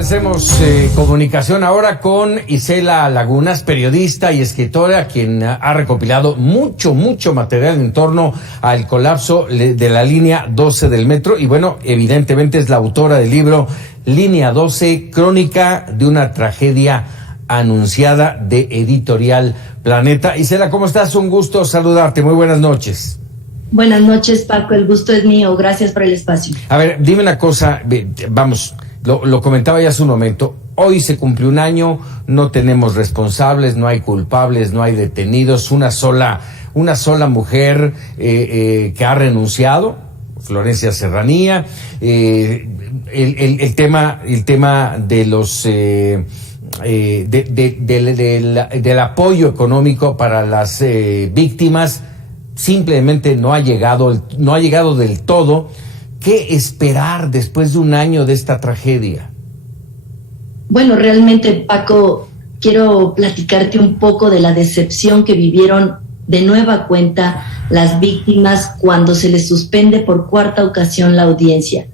Establecemos comunicación ahora con Isela Lagunas, periodista y escritora, quien ha recopilado mucho material en torno al colapso de la línea 12 del metro. Y bueno, evidentemente es la autora del libro Línea 12, crónica de una tragedia anunciada, de Editorial Planeta. Isela, ¿cómo estás? Un gusto saludarte. Muy buenas noches. Buenas noches, Paco. El gusto es mío. Gracias por el espacio. A ver, dime una cosa. Vamos, lo comentaba ya hace un momento. Hoy se cumplió un año, no tenemos responsables, no hay culpables, no hay detenidos. Una sola mujer que ha renunciado, Florencia Serranía. El tema de los del apoyo económico para las víctimas simplemente no ha llegado del todo. ¿Qué esperar después de un año de esta tragedia? Bueno, realmente, Paco, quiero platicarte un poco de la decepción que vivieron de nueva cuenta las víctimas cuando se les suspende por cuarta ocasión la audiencia.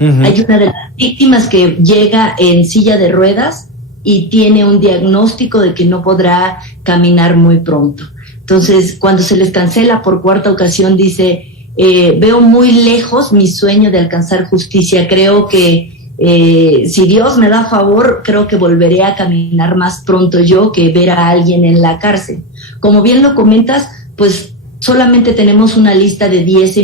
Uh-huh. Hay una de las víctimas que llega en silla de ruedas y tiene un diagnóstico de que no podrá caminar muy pronto. Entonces, cuando se les cancela por cuarta ocasión, dice: veo muy lejos mi sueño de alcanzar justicia. Creo que si Dios me da favor, creo que volveré a caminar más pronto yo que ver a alguien en la cárcel. Como bien lo comentas, pues solamente tenemos una lista de 10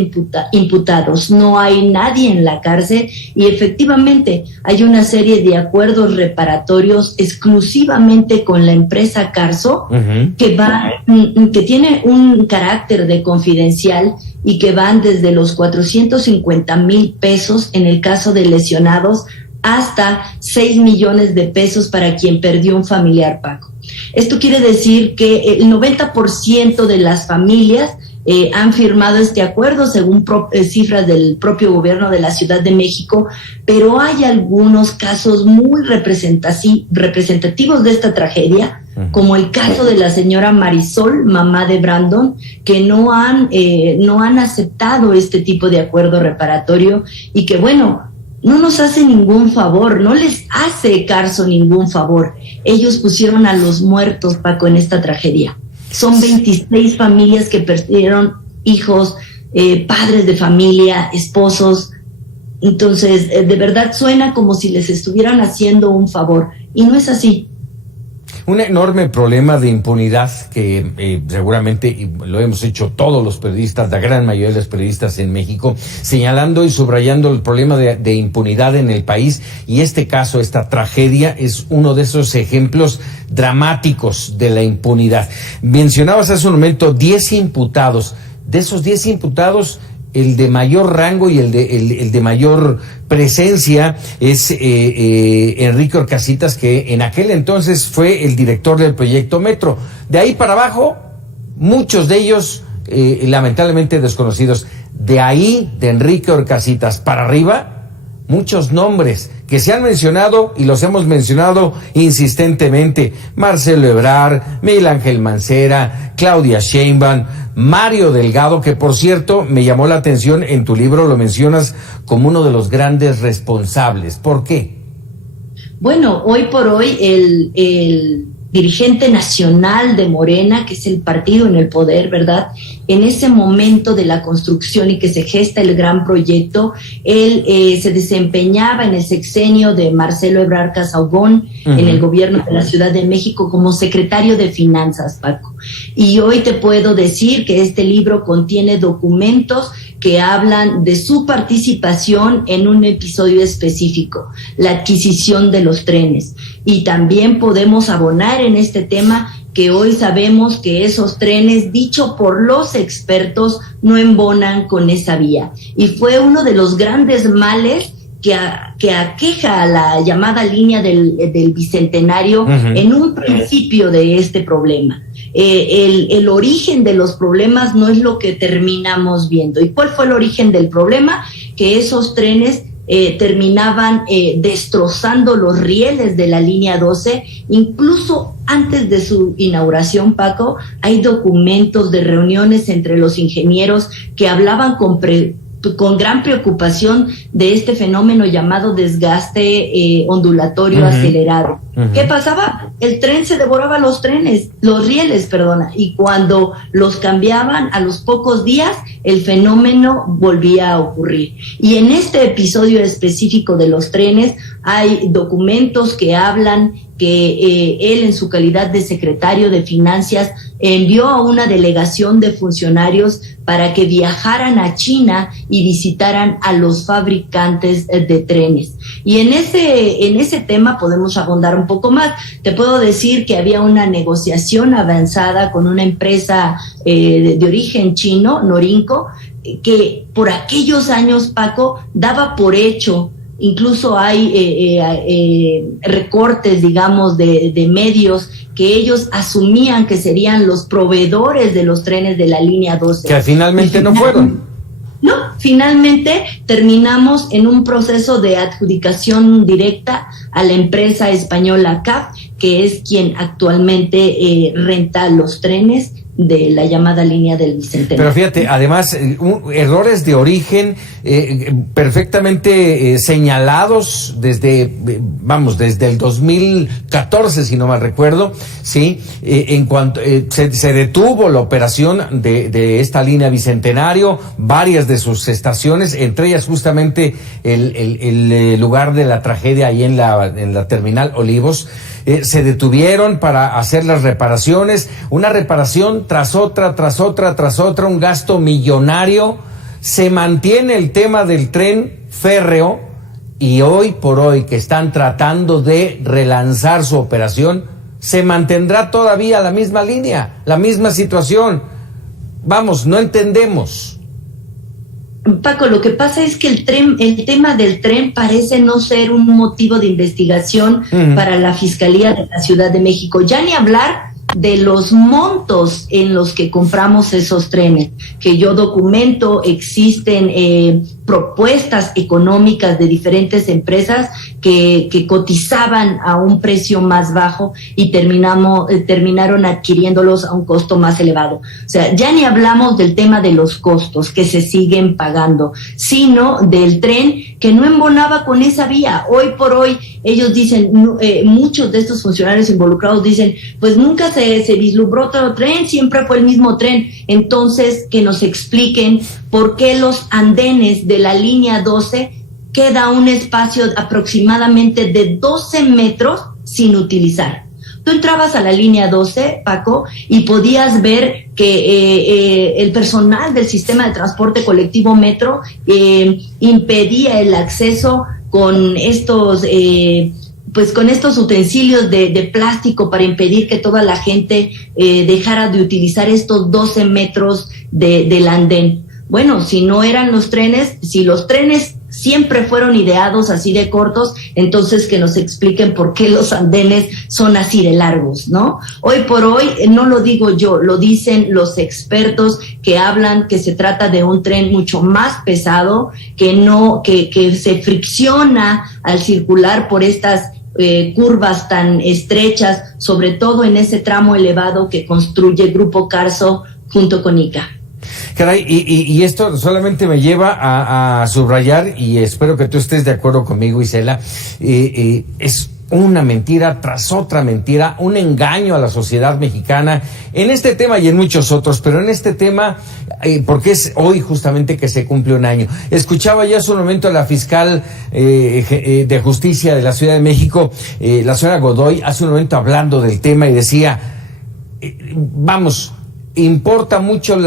imputados. No hay nadie en la cárcel y efectivamente hay una serie de acuerdos reparatorios exclusivamente con la empresa Carso, uh-huh, que tiene un carácter de confidencial y que van desde los 450,000 pesos en el caso de lesionados hasta 6 millones de pesos para quien perdió un familiar, Paco. Esto quiere decir que el 90% de las familias han firmado este acuerdo según cifras del propio gobierno de la Ciudad de México, pero hay algunos casos muy representativos de esta tragedia, como el caso de la señora Marisol, mamá de Brandon, que no han aceptado este tipo de acuerdo reparatorio y que, bueno, no nos hace ningún favor, no les hace Carso ningún favor. Ellos pusieron a los muertos, Paco, en esta tragedia. Son 26 familias que perdieron hijos, padres de familia, esposos. Entonces, de verdad suena como si les estuvieran haciendo un favor, y no es así. Un enorme problema de impunidad que seguramente lo hemos hecho todos los periodistas, la gran mayoría de los periodistas en México, señalando y subrayando el problema de impunidad en el país, y este caso, esta tragedia, es uno de esos ejemplos dramáticos de la impunidad. Mencionabas hace un momento 10 imputados. De esos 10 imputados, el de mayor rango y el de mayor presencia es Enrique Orcasitas, que en aquel entonces fue el director del proyecto Metro. De ahí para abajo, muchos de ellos lamentablemente desconocidos. De ahí, de Enrique Orcasitas para arriba, muchos nombres que se han mencionado y los hemos mencionado insistentemente: Marcelo Ebrard, Miguel Ángel Mancera, Claudia Sheinbaum, Mario Delgado, que por cierto me llamó la atención, en tu libro lo mencionas como uno de los grandes responsables. ¿Por qué? Bueno, hoy por hoy el dirigente nacional de Morena, que es el partido en el poder, ¿verdad? En ese momento de la construcción y que se gesta el gran proyecto, él se desempeñaba en el sexenio de Marcelo Ebrard Casaubon, uh-huh, en el gobierno de la Ciudad de México como secretario de Finanzas, Paco. Y hoy te puedo decir que este libro contiene documentos que hablan de su participación en un episodio específico, la adquisición de los trenes. Y también podemos abonar en este tema que hoy sabemos que esos trenes, dicho por los expertos, no embonan con esa vía. Y fue uno de los grandes males que aqueja a la llamada línea del Bicentenario, uh-huh, en un principio de este problema. El origen de los problemas no es lo que terminamos viendo. ¿Y cuál fue el origen del problema? Que esos trenes terminaban destrozando los rieles de la línea 12, incluso antes de su inauguración, Paco. Hay documentos de reuniones entre los ingenieros que hablaban con con gran preocupación de este fenómeno llamado desgaste ondulatorio acelerado. ¿Qué pasaba? El tren se devoraba los rieles, y cuando los cambiaban a los pocos días, el fenómeno volvía a ocurrir. Y en este episodio específico de los trenes hay documentos que hablan que él, en su calidad de secretario de Finanzas, envió a una delegación de funcionarios para que viajaran a China y visitaran a los fabricantes de trenes. Y en ese tema podemos abundar un poco más. Te puedo decir que había una negociación avanzada con una empresa de origen chino, Norinco, que por aquellos años, Paco, daba por hecho. Incluso hay recortes, digamos, de medios que ellos asumían que serían los proveedores de los trenes de la línea 12. Que finalmente no fueron. No, finalmente terminamos en un proceso de adjudicación directa a la empresa española CAF, que es quien actualmente renta los trenes de la llamada línea del Bicentenario. Pero fíjate, además, errores de origen perfectamente señalados desde el 2014, si no mal recuerdo, sí, en cuanto se detuvo la operación de esta línea Bicentenario, varias de sus estaciones, entre ellas justamente el lugar de la tragedia ahí en la terminal Olivos. Se detuvieron para hacer las reparaciones, una reparación tras otra, un gasto millonario. Se mantiene el tema del tren férreo y hoy por hoy que están tratando de relanzar su operación, se mantendrá todavía la misma línea, la misma situación. Vamos, no entendemos. Paco, lo que pasa es que el tema del tren parece no ser un motivo de investigación para la Fiscalía de la Ciudad de México. Ya ni hablar de los montos en los que compramos esos trenes, que yo documento, existen propuestas económicas de diferentes empresas que cotizaban a un precio más bajo y terminaron adquiriéndolos a un costo más elevado. O sea, ya ni hablamos del tema de los costos que se siguen pagando, sino del tren que no embonaba con esa vía. Hoy por hoy, ellos dicen, muchos de estos funcionarios involucrados dicen, pues nunca se vislumbró otro tren, siempre fue el mismo tren. Entonces, que nos expliquen por qué los andenes de la línea 12 queda un espacio aproximadamente de 12 metros sin utilizar. Tú entrabas a la línea 12, Paco, y podías ver que el personal del sistema de transporte colectivo Metro impedía el acceso con estos utensilios de plástico para impedir que toda la gente dejara de utilizar estos 12 metros del andén. Bueno, si no eran los trenes, si los trenes siempre fueron ideados así de cortos, entonces que nos expliquen por qué los andenes son así de largos, ¿no? Hoy por hoy, no lo digo yo, lo dicen los expertos que hablan que se trata de un tren mucho más pesado, que se fricciona al circular por estas curvas tan estrechas, sobre todo en ese tramo elevado que construye Grupo Carso junto con ICA. Caray, y esto solamente me lleva a subrayar, y espero que tú estés de acuerdo conmigo, Isela, es una mentira tras otra mentira, un engaño a la sociedad mexicana, en este tema y en muchos otros, pero en este tema, porque es hoy justamente que se cumple un año. Escuchaba ya hace un momento a la fiscal de justicia de la Ciudad de México, la señora Godoy, hace un momento hablando del tema y decía, importa mucho el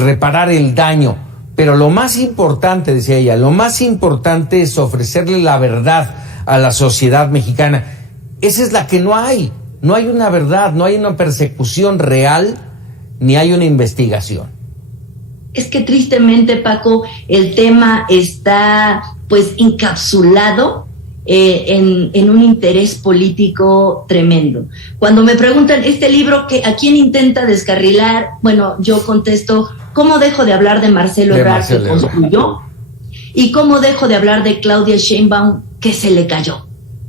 reparar el daño, pero lo más importante, decía ella, lo más importante es ofrecerle la verdad a la sociedad mexicana. Esa es la que no hay una verdad, no hay una persecución real, ni hay una investigación. Es que tristemente, Paco, el tema está pues encapsulado en un interés político tremendo. Cuando me preguntan, ¿este libro a quién intenta descarrilar? Bueno, yo contesto, ¿cómo dejo de hablar de Marcelo Ebrard, que construyó? ¿Y cómo dejo de hablar de Claudia Sheinbaum, que se le cayó?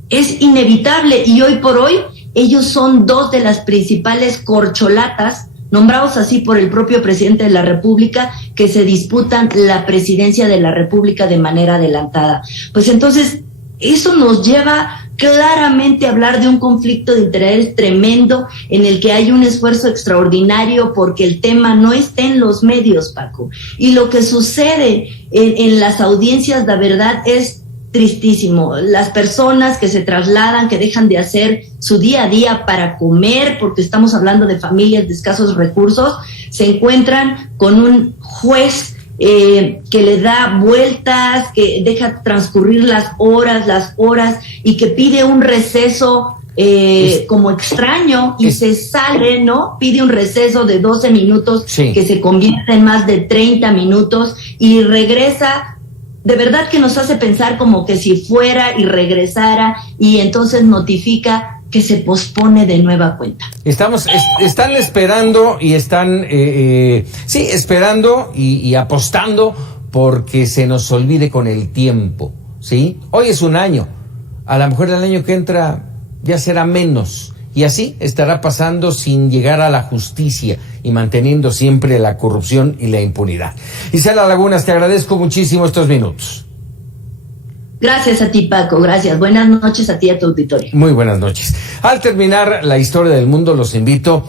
Es inevitable, y hoy por hoy ellos son dos de las principales corcholatas nombrados así por el propio presidente de la República, que se disputan la presidencia de la República de manera adelantada. Pues entonces, eso nos lleva claramente a hablar de un conflicto de interés tremendo en el que hay un esfuerzo extraordinario porque el tema no está en los medios, Paco. Y lo que sucede en las audiencias, la verdad, es tristísimo. Las personas que se trasladan, que dejan de hacer su día a día para comer, porque estamos hablando de familias de escasos recursos, se encuentran con un juez que le da vueltas, que deja transcurrir las horas y que pide un receso como extraño y se sale, ¿no? Pide un receso de 12 minutos que se convierte en más de 30 minutos y regresa. De verdad que nos hace pensar como que si fuera y regresara y entonces notifica que se pospone de nueva cuenta. Están esperando y están, esperando y apostando porque se nos olvide con el tiempo, ¿sí? Hoy es un año, a lo mejor el año que entra ya será menos. Y así estará pasando sin llegar a la justicia y manteniendo siempre la corrupción y la impunidad. Isela Lagunas, te agradezco muchísimo estos minutos. Gracias a ti, Paco, gracias. Buenas noches a ti y a tu auditorio. Muy buenas noches. Al terminar la historia del mundo, los invito